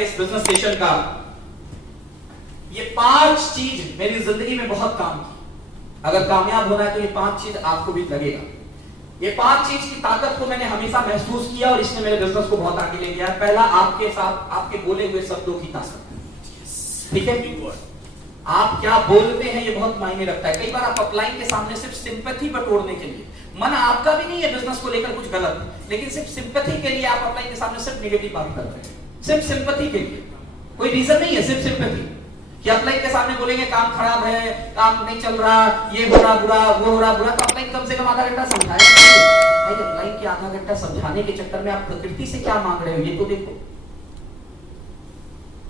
है इस business session का। ये 5 चीज मेरी जिंदगी में बहुत काम की। अगर कामयाब होना है तो ये 5 चीज आपको भी लगेगा। ये 5 चीज की ताकत को मैंने हमेशा महसूस किया और इसने मेरे बिजनेस को बहुत आगे ले गया। पहला, आपके साथ आपके बोले हुए शब्दों की ताकत। ठीक है, आप क्या बोलते हैं ये बहुत मायने रखता है। कई बार आप अपलाइन के सामने सिर्फ सिंपैथी बटोरने के लिए, मन आपका भी नहीं है बिजनेस को लेकर कुछ गलत, लेकिन सिर्फ सिंपैथी के लिए आप अपलाइन के सामने सिर्फ नेगेटिव बात करते हैं, सिर्फ सिंपैथी के लिए। कोई रीजन नहीं है, सिर्फ सिंपैथी कि अपलाइन के सामने बोलेंगे काम खराब है, काम नहीं चल रहा, ये हो रहा बुरा, वो हो रहा बुरा, तो अपलाइन कम से कम आधा घंटा समझाएगा। भाई अपलाइन के आधा घंटा समझाने के चक्कर में आप प्रकृति से क्या मांग रहे हो ये तो देखो।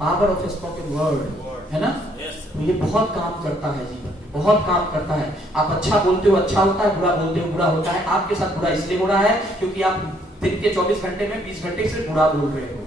पावर ऑफ स्पोकन वर्ड है ना, तो ये बहुत काम करता है जीवन में, बहुत काम करता है। आप अच्छा बोलते हो अच्छा होता है, बुरा बोलते हो बुरा होता है। आपके साथ बुरा इसलिए हो रहा है क्योंकि आप दिन के 24 घंटे में 20 घंटे सिर्फ बुरा बोल रहे हो,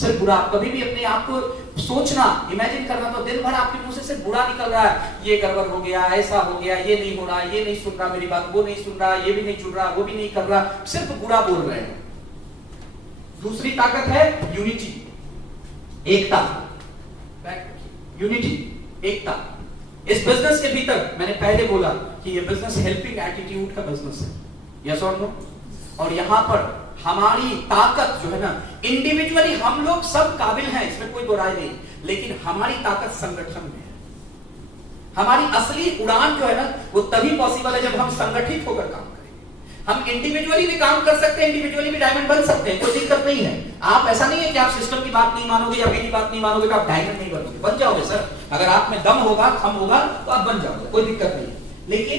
सिर्फ बुरा। आप कभी भी अपने आप को सोचना, इमेजिन करना, तो दिन भर आपके मुंह से सिर्फ बुरा निकल रहा है। ये गड़बड़ हो गया, ऐसा हो गया, ये नहीं हो रहा, ये नहीं सुन रहा मेरी बात, वो नहीं सुन रहा, ये भी नहीं सुन रहा, वो भी नहीं कर रहा, सिर्फ बुरा बोल रहे हैं। दूसरी ताकत है यूनिटी, एकता। यूनिटी, एकता। इस बिजनेस के भीतर मैंने पहले बोला कि ये बिजनेस हेल्पिंग एटीट्यूड का बिजनेस है, यस और नो। और यहां पर हमारी ताकत जो है ना, इंडिविजुअली हम लोग सब काबिल हैं, इसमें कोई दो राय नहीं, लेकिन हमारी ताकत संगठन में है। हमारी असली उड़ान जो है ना वो तभी पॉसिबल है जब हम संगठित होकर काम करें। हम इंडिविजुअली भी काम कर सकते हैं, इंडिविजुअली भी डायमंड बन सकते हैं, कोई दिक्कत नहीं है। आप ऐसा नहीं है कि आप सिस्टम की बात नहीं मानोगे या मेरी बात नहीं मानोगे तो आप डायमंड नहीं बनोगे, बन जाओगे सर। अगर आप में दम होगा, खम होगा तो आप बन जाओगे, कोई दिक्कत नहीं है। लेकिन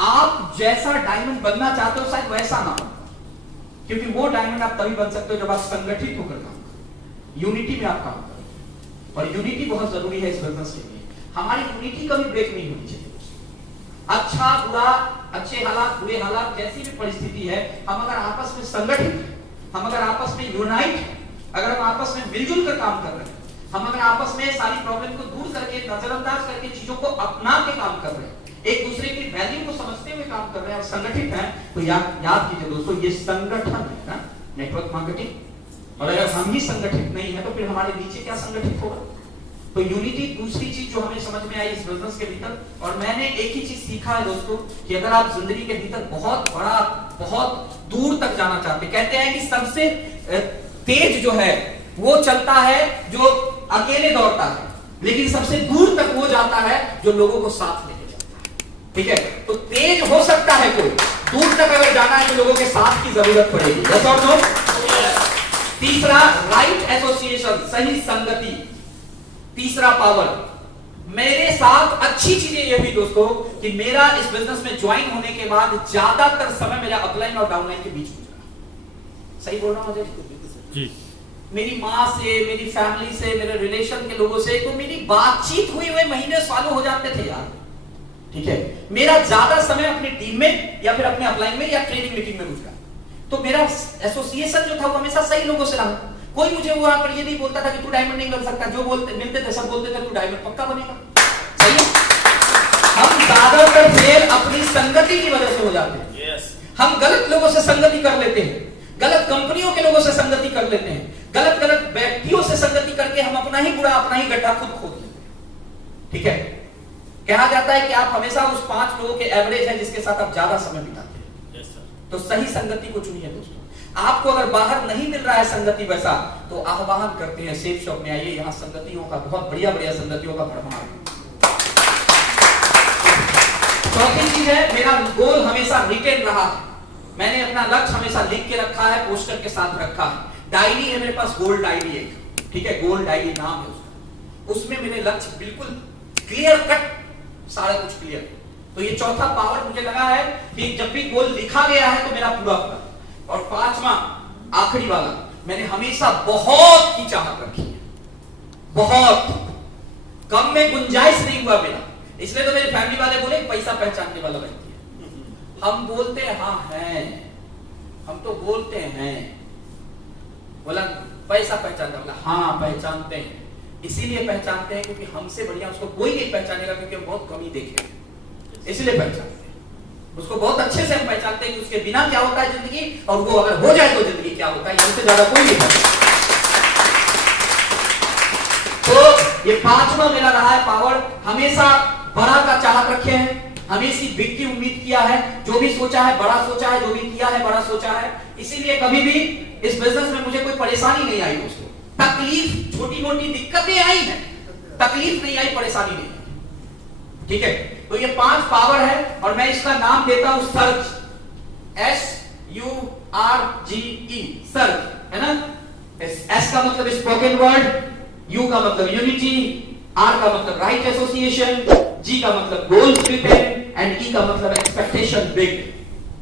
आप जैसा डायमंड बनना चाहते हो शायद वैसा ना हो, क्योंकि वो डायमंड आप तभी बन सकते हो जब आप संगठित होकर काम करो, यूनिटी में आप काम करो। और यूनिटी बहुत जरूरी है इस बिजनेस के लिए। हमारी यूनिटी कभी ब्रेक नहीं होनी चाहिए। अच्छा बुरा, अच्छे हालात बुरे हालात, जैसी भी परिस्थिति है, हम अगर आपस में संगठित हैं, हम अगर आपस में यूनाइट हैं, अगर हम आपस में मिलजुल कर काम कर रहे हैं, हम अगर आपस में सारी प्रॉब्लम को दूर करके, नजरअंदाज करके चीजों को अपना के काम कर रहे हैं, एक दूसरे की वैल्यू को समझते हुए काम कर रहे हैं और संगठित हैं, तो याद कीजिए दोस्तों, ये संगठन है ना, नेटवर्क मार्केटिंग। और अगर हम ही संगठित नहीं है तो फिर हमारे नीचे क्या संगठित होगा। तो यूनिटी दूसरी चीज जो हमें समझ में आई इस बिजनेस के भीतर। और मैंने एक ही चीज सीखा है दोस्तों कि अगर आप जिंदगी के भीतर बहुत बड़ा, बहुत दूर तक जाना चाहते, कहते हैं कि सबसे तेज जो है वो चलता है जो अकेले दौड़ता है, लेकिन सबसे दूर तक वो जाता है जो लोगों को साथ लेके जाता है। ठीक है, तो तेज हो सकता है कोई, दूर तक अगर जाना है तो लोगों के साथ की जरूरत पड़ेगी, यस और नो। तीसरा, राइट एसोसिएशन, सही संगति। तीसरा, पावर। मेरे साथ अच्छी चीजें ये हुई दोस्तों कि मेरा इस बिजनेस में ज्वाइन होने के बाद ज्यादातर समय मेरा अपलाइन और डाउनलाइन के बीच गुजरा। सही बोल रहा हूं मुझे जी। मेरी माँ से, मेरी फैमिली से, मेरे रिलेशन के लोगों से तो मेरी बातचीत हुई हुए महीने सालों हो जाते थे यार। ठीक है, मेरा ज्यादा समय अपनी टीम में या फिर अपने अपलाइन में या ट्रेनिंग मीटिंग में गुजरा। तो मेरा एसोसिएशन जो था वो हमेशा सही लोगों से रहा। कोई मुझे वहां पर ये नहीं बोलता था कि तू डायमंड नहीं बन सकता, जो बोलते मिलते थे सब बोलते थे तू डायमंड पक्का बनेगा। सही है, हम ज्यादातर फेल अपनी संगति की वजह से हो जाते हैं। yes. हम गलत लोगों से संगति कर लेते हैं, गलत कंपनियों के लोगों से संगति कर लेते हैं, गलत गलत व्यक्तियों से संगति करके हम अपना ही बुरा, अपना ही गड्ढा खुद खोद लेते हैं। ठीक है, कहा जाता है कि आप हमेशा उस 5 लोगों के एवरेज हैं जिसके साथ आप ज्यादा समय बिताते हैं। yes, तो सही संगति को चुनिए दोस्तों। आपको अगर बाहर नहीं मिल रहा है संगति वैसा, तो आह्वान करते हैं सेफ शॉप में आइए, यहाँ संगतियों का बहुत बढ़िया बढ़िया संगतियों का भरमार है। चौथी चीज है, मेरा गोल हमेशा रिटेन रहा है। मैंने अपना लक्ष्य हमेशा लिख के रखा है, पोस्टर के साथ रखा है। डायरी है मेरे पास, गोल्ड डायरी एक, ठीक है, गोल्ड डायरी नाम है उसका। उसमें मेरे लक्ष्य बिल्कुल क्लियर कट, सारा कुछ क्लियर। तो ये चौथा पावर मुझे लगा है कि जब भी गोल लिखा गया है तो मेरा पूरा होगा। और 5वां आखिरी वाला, मैंने हमेशा बहुत की चाहत रखी है, बहुत कम में गुंजाइश नहीं हुआ मेरा। इसलिए तो मेरे फैमिली वाले बोले पैसा पहचानने वाला व्यक्ति है। हम बोलते हैं हाँ हैं, हम तो बोलते हैं, बोला पैसा पहचानने वाला, हाँ पहचानते हैं। इसीलिए पहचानते हैं क्योंकि हमसे बढ़िया उसको कोई नहीं पहचानेगा, क्योंकि हम बहुत कमी देखे, इसलिए पहचानते हैं उसको। बहुत अच्छे से हम पहचानते हैं कि उसके बिना क्या होता है जिंदगी, और वो अगर हो जाए तो जिंदगी क्या होता है, हमसे ज्यादा कोई नहीं पता। ये पांचवा मेरा रहा है पावर, हमेशा बड़ा का चाहत रखे हैं, हमेशा बिग की उम्मीद किया है, जो भी सोचा है बड़ा सोचा है, जो भी किया है बड़ा सोचा है, इसीलिए कभी भी इस बिजनेस में मुझे कोई परेशानी नहीं आई दोस्तों। तकलीफ, छोटी मोटी दिक्कतें आई हैं, तकलीफ नहीं आई, परेशानी नहीं आई। ठीक है, तो ये 5 पावर है और मैं इसका नाम देता हूं सर्ज, SURGE, सर्ज, है ना। S का मतलब स्पोकन वर्ड, U का मतलब यूनिटी, R का मतलब राइट एसोसिएशन, G का मतलब गोल रिटेन एंड E का मतलब एक्सपेक्टेशन बिग।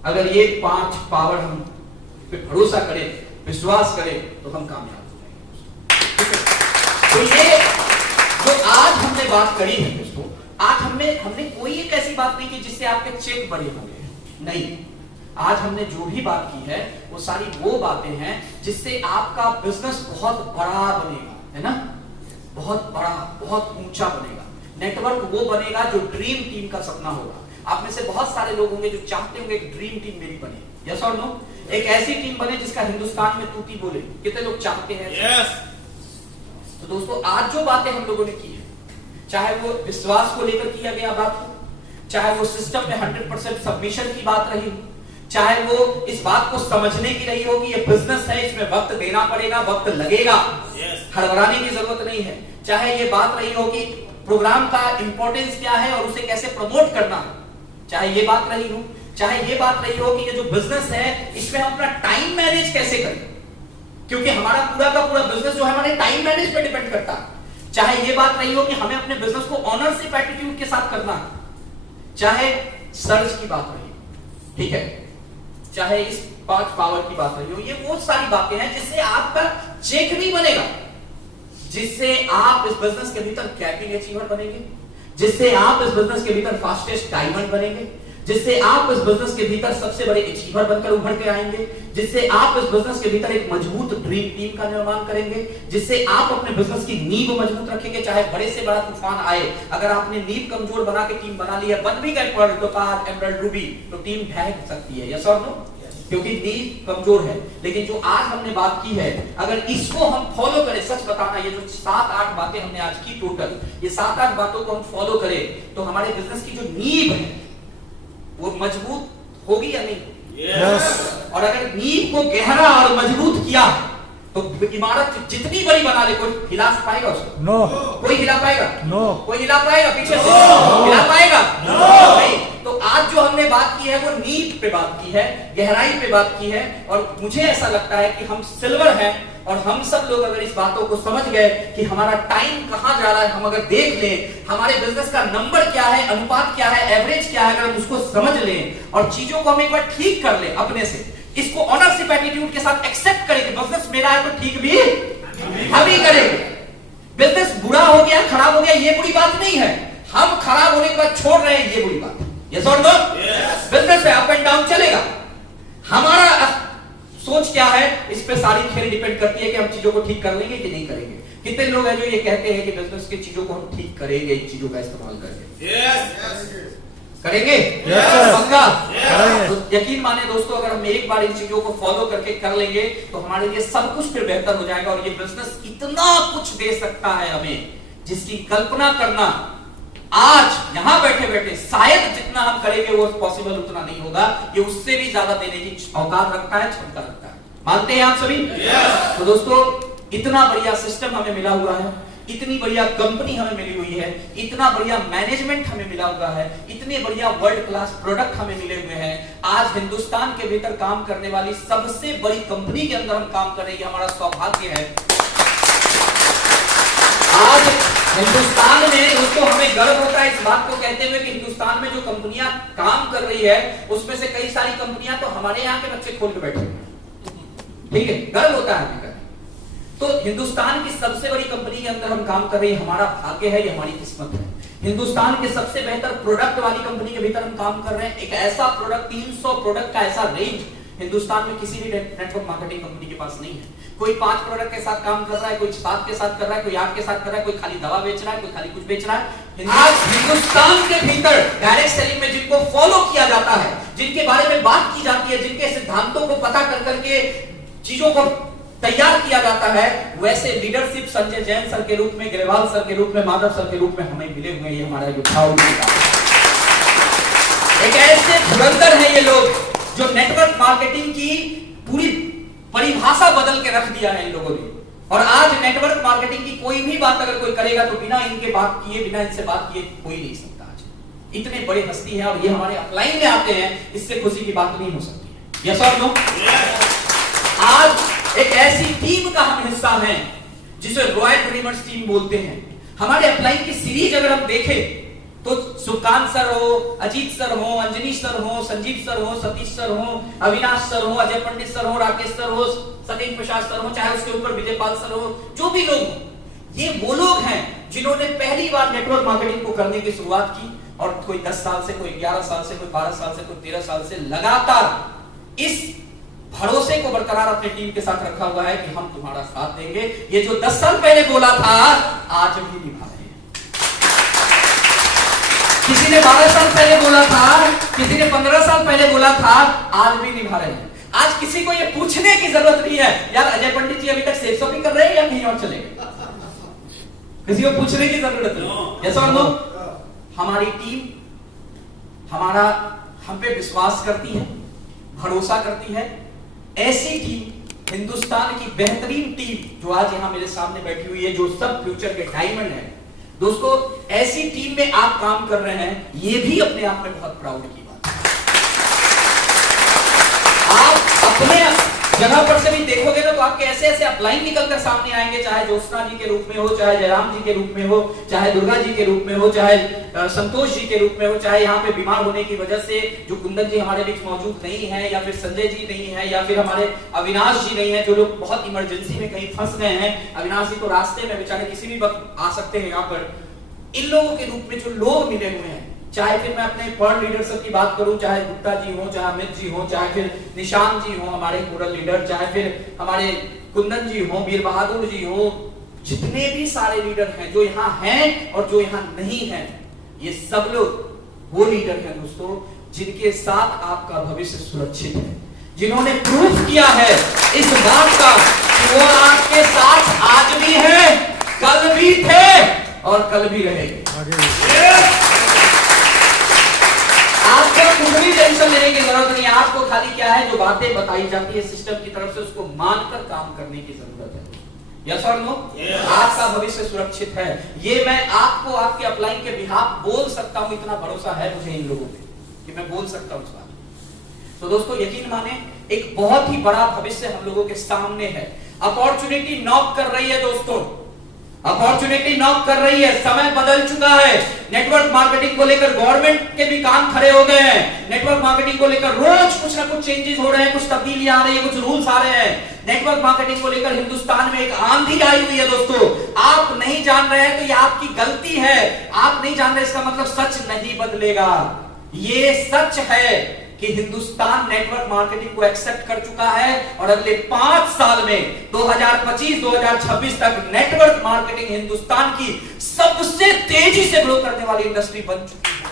अगर ये 5 पावर हम पे भरोसा करें, विश्वास करें, तो हम कामयाब हो जाएंगे। तो ये जो आज हमने बात करी है दोस्तों, आज हमने कोई एक ऐसी बात नहीं की जिससे आपके चेक बड़े होंगे, नहीं। आज हमने जो भी बात की है वो सारी वो बातें हैं जिससे आपका बिजनेस बहुत बड़ा बनेगा, है ना, बहुत बड़ा, बहुत ऊंचा बनेगा। नेटवर्क वो बनेगा जो ड्रीम टीम का सपना होगा। आप में से बहुत सारे लोग होंगे जो चाहते होंगे एक ड्रीम टीम मेरी बने, यस और नो, एक ऐसी टीम बने जिसका हिंदुस्तान में तूती बोले। कितने लोग चाहते हैं? यस। तो दोस्तों आज जो बातें हम लोगों ने की है, चाहे वो विश्वास को लेकर किया गया बात हो, चाहे वो सिस्टम में 100% सबमिशन की बात रही हो, चाहे वो इस बात को समझने की रही हो कि ये बिजनेस है, इसमें वक्त देना पड़ेगा, वक्त लगेगा, हड़बड़ाने की जरूरत नहीं है, चाहे ये बात रही हो कि प्रोग्राम का इंपॉर्टेंस क्या है और उसे कैसे प्रमोट करना है, चाहे ये बात रही हो, चाहे ये बात रही हो कि ये जो बिजनेस है इसमें हम अपना टाइम मैनेज कैसे करें, क्योंकि हमारा पूरा का पूरा बिजनेस जो है हमारे टाइम मैनेज पे डिपेंड करता है, चाहे ये बात रही हो कि हमें अपने बिजनेस को ऑनरशिप एटीट्यूड के साथ करना है, चाहे सर्च की बात रही, ठीक है, चाहे इस 5 पावर की बात रही हो, ये वो सारी बातें हैं जिससे आपका चेक भी बनेगा, जिससे आप इस बिजनेस के भीतर कैपिंग अचीवर बनेंगे, जिससे आप इस बिजनेस के भीतर फास्टेस्ट डायमंड बनेंगे, जिससे आप इस बिजनेस के भीतर सबसे बड़े अचीवर बनकर उभर के आएंगे, जिससे आप इस बिजनेस के भीतर एक मजबूत ड्रीम टीम का निर्माण करेंगे, जिससे आप अपने बिजनेस की नींव मजबूत रखेंगे। चाहे बड़े से बड़ा तूफान आए, अगर आपने नींव कमजोर बना के टीम बना ली है, बन भी गए पर्ल, टोपाज, एमराल्ड, रूबी, तो टीम ढह सकती है, यस और नो, क्योंकि नींव कमजोर है। लेकिन जो आज हमने बात की है, अगर इसको हम फॉलो करें, सच बताना, ये जो 7-8 बातें हमने आज की टोटल, ये 7-8 बातों को हम फॉलो करें तो हमारे बिजनेस की जो नींव है वो मजबूत होगी या नहीं? Yes. और अगर नींव को गहरा और मजबूत किया तो इमारत जितनी बड़ी बना ले, कोई हिला पाएगा उसको? No. कोई हिला पाएगा? No. कोई हिला पाएगा पीछे से? हिला पाएगा? नहीं। तो आज जो हमने बात की है वो नींव पे बात की है, गहराई पे बात की है, और मुझे ऐसा लगता है कि हम सिल्वर हैं, और हम सब लोग अगर इस बातों को समझ गए कि हमारा टाइम कहां जा रहा है, हम अगर देख लें हमारे बिजनेस का नंबर क्या है, अनुपात क्या है, एवरेज क्या है, अगर हम उसको समझ लें और चीजों को हम एक बार ठीक कर लें अपने से, इसको ऑनरशिप एटीट्यूड के साथ एक्सेप्ट करें कि बिजनेस मेरा है तो ठीक भी अभी करेंगे। बिजनेस बुरा हो गया, खराब हो गया, ये बुरी बात नहीं है, हम खराब होने के बाद छोड़ रहे हैं, ये बुरी बात है, यस और नो। बिजनेस में अप एंड डाउन चलेगा, हमारा सोच क्या है इस पे सारी खेल डिपेंड करती है कि हम चीजों को ठीक कर लेंगे कि नहीं करेंगे। कितने लोग हैं जो ये कहते हैं कि बिजनेस की चीजों को हम ठीक करेंगे, इन चीजों का इस्तेमाल करके? करेंगे? पक्का? तो यकीन माने दोस्तों, अगर हम एक बार इन चीजों को फॉलो करके कर लेंगे तो हमारे लिए सब कुछ फिर बेहतर हो जाएगा, और ये बिजनेस इतना कुछ दे सकता है हमें जिसकी कल्पना करना आज यहां बैठे बैठे शायद जितना हम करेंगे वो पॉसिबल उतना नहीं होगा, ये उससे भी ज्यादा देने की औकात रखता है, क्षमता रखता है। मानते हैं आप सभी? तो दोस्तों, इतना बढ़िया सिस्टम हमें मिला हुआ है, इतनी बढ़िया कंपनी हमें मिली हुई है, इतना बढ़िया मैनेजमेंट हमें मिला हुआ है, इतने बढ़िया वर्ल्ड क्लास प्रोडक्ट हमें मिले हुए हैं। आज हिंदुस्तान के भीतर काम करने वाली सबसे बड़ी कंपनी के अंदर हम काम कर रहे हैं, हमारा सौभाग्य है। आज हिंदुस्तान में दोस्तों हमें गर्व होता है इस बात को कहते हुए कि हिंदुस्तान में जो कंपनियां काम कर रही है उसमें से कई सारी कंपनियां तो हमारे यहाँ के बच्चे खोल के बैठे हैं, ठीक है, गर्व होता है हमें। तो हिंदुस्तान की सबसे बड़ी कंपनी के अंदर हम काम कर रहे हैं, हमारा भाग्य है, ये हमारी किस्मत है। हिंदुस्तान के सबसे बेहतर प्रोडक्ट वाली कंपनी के भीतर हम काम कर रहे हैं, एक ऐसा प्रोडक्ट, 300 प्रोडक्ट का ऐसा रेंज हिंदुस्तान में किसी भी नेटवर्क मार्केटिंग कंपनी के पास नहीं है। कोई 5 प्रोडक्ट के साथ काम कर रहा है, कोई 7 के साथ कर रहा है, कोई 8 के साथ कर रहा है, कोई खाली दवा बेच रहा है, कोई खाली कुछ बेच रहा है। आज हिंदुस्तान के भीतर डायरेक्ट सेलिंग में जिनको फॉलो किया जाता है, जिनके बारे में बात की जाती है, जिनके सिद्धांतों को पता कर करके चीजों को तैयार किया जाता है, वैसे लीडरशिप संजय जैन सर के रूप में, ग्रेवाल सर के रूप में, माधव सर के रूप में हमें मिले हुए ये हमारा योद्धाओं एक ऐसे धुरंधर है ये लोग जो नेटवर्क मार्केटिंग की पूरी परिभाषा बदल के रख दिया है इन लोगों ने। और आज नेटवर्क मार्केटिंग की कोई भी बात अगर कोई करेगा तो बिना इनके बात किए, बिना इनसे बात किए कोई नहीं सकता। आज इतने बड़े हस्ती हैं और ये हमारे अपलाइन में आते हैं, इससे खुशी की बात नहीं हो सकती है। यस और नो? आज एक ऐसी टीम का हम हिस्सा हैं जिसे रॉयल ड्रीमर्स टीम बोलते हैं। हमारे अपलाइन की सीरीज अगर हम देखें तो सुकांत सर हो, अजीत सर हो, अंजनी सर हो, संजीव सर हो, सतीश सर हो, अविनाश सर हो, अजय पंडित सर हो, राकेश सर हो, सतीश प्रसाद सर हो, चाहे उसके ऊपर विजय पाल सर हो, जो भी लोग हो, ये वो लोग हैं जिन्होंने पहली बार नेटवर्क मार्केटिंग को करने की शुरुआत की। और कोई 10 साल से, कोई 11 साल से, कोई 12 साल से, कोई 13 साल से लगातार इस भरोसे को बरकरार अपनी टीम के साथ रखा हुआ है कि हम तुम्हारा साथ देंगे। ये जो 10 साल पहले बोला था आज भी निभा रहे हैं। किसी ने 12 साल पहले बोला था, किसी ने 15 साल पहले बोला था, आज भी निभा रहे हैं। आज किसी को ये पूछने की जरूरत नहीं है यार अजय पंडित जी अभी तक सेफ शॉपिंग कर रहे हैं या कहीं और चले गए, किसी को पूछने की जरूरत नहीं। ऐसा नो, हमारी टीम हम पे विश्वास करती है, भरोसा करती है। ऐसी टीम, हिंदुस्तान की बेहतरीन टीम जो आज यहां मेरे सामने बैठी हुई है, जो सब फ्यूचर के डायमंड है दोस्तों, ऐसी टीम में आप काम कर रहे हैं, ये भी अपने आप में बहुत प्राउड की बात है। आप अपने जगह पर से भी देखोगे ना तो आपके ऐसे ऐसे अपलाइन निकलकर सामने आएंगे, चाहे ज्योत्सना जी के रूप में हो, चाहे जयराम जी के रूप में हो, चाहे दुर्गा जी के रूप में हो, चाहे संतोष जी के रूप में हो, चाहे यहाँ पे बीमार होने की वजह से जो कुंदन जी हमारे बीच मौजूद नहीं है, या फिर संजय जी नहीं है, या फिर हमारे अविनाश जी नहीं है, जो लोग बहुत इमरजेंसी में कहीं फंस गए हैं। अविनाश जी तो रास्ते में बेचारे किसी भी वक्त आ सकते हैं यहाँ पर। इन लोगों के रूप में जो लोग मिले हुए हैं, चाहे फिर मैं अपने वर्ल्ड लीडरशिप की बात करूं, चाहे गुप्ता जी हो, चाहे अमित जी हो, चाहे फिर निशान जी हो हमारे रूरल लीडर, चाहे फिर हमारे कुंदन जी हो, वीर बहादुर जी हो, जितने भी सारे लीडर हैं जो यहाँ हैं और जो यहाँ नहीं हैं, ये सब लोग वो लीडर हैं दोस्तों जिनके साथ आपका भविष्य सुरक्षित है, जिन्होंने प्रूफ किया है इस बात का कि वो आपके साथ आज भी है, कल भी थे और कल भी रहेंगे। आपको कुछ भी टेंशन लेने की जरूरत नहीं है। आपको खाली क्या है, जो बातें बताई जाती है सिस्टम की तरफ से, उसको मानकर काम करने की जरूरत है। यस और नो? आपका भविष्य सुरक्षित है, ये मैं आपको आपके अपलाइन के बिहाफ बोल सकता हूं। इतना भरोसा है मुझे इन लोगों पे कि मैं बोल सकता हूं इस बात। तो दोस्तों यकीन माने, एक बहुत ही बड़ा भविष्य हम लोगों के सामने है। अपॉर्चुनिटी नॉक कर रही है दोस्तों, अपॉर्चुनिटी नॉक कर रही है। समय बदल चुका है। नेटवर्क मार्केटिंग को लेकर गवर्नमेंट के भी काम खड़े हो गए हैं। नेटवर्क मार्केटिंग को लेकर रोज कुछ ना कुछ चेंजेस हो रहे हैं, कुछ तब्दीलियां आ रही है, कुछ रूल्स आ रहे हैं। नेटवर्क मार्केटिंग को लेकर हिंदुस्तान में एक आंधी आई हुई है दोस्तों। आप नहीं जान रहे हैं तो ये आपकी गलती है। आप नहीं जान रहे इसका मतलब सच नहीं बदलेगा। ये सच है कि हिंदुस्तान नेटवर्क मार्केटिंग को एक्सेप्ट कर चुका है और अगले 5 साल में 2025-2026 तक नेटवर्क मार्केटिंग हिंदुस्तान की सबसे तेजी से ग्रो करने वाली इंडस्ट्री बन चुकी है।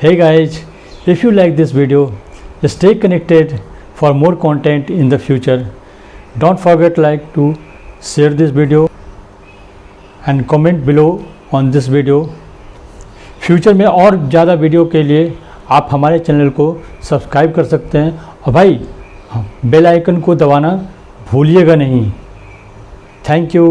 Hey guys, if you like this video, stay connected for more content in the future. Don't forget to share this video and comment below on this video. Future में और ज़्यादा वीडियो के लिए आप हमारे चैनल को सब्सक्राइब कर सकते हैं और भाई बेल आइकन को दबाना भूलिएगा नहीं। Thank you.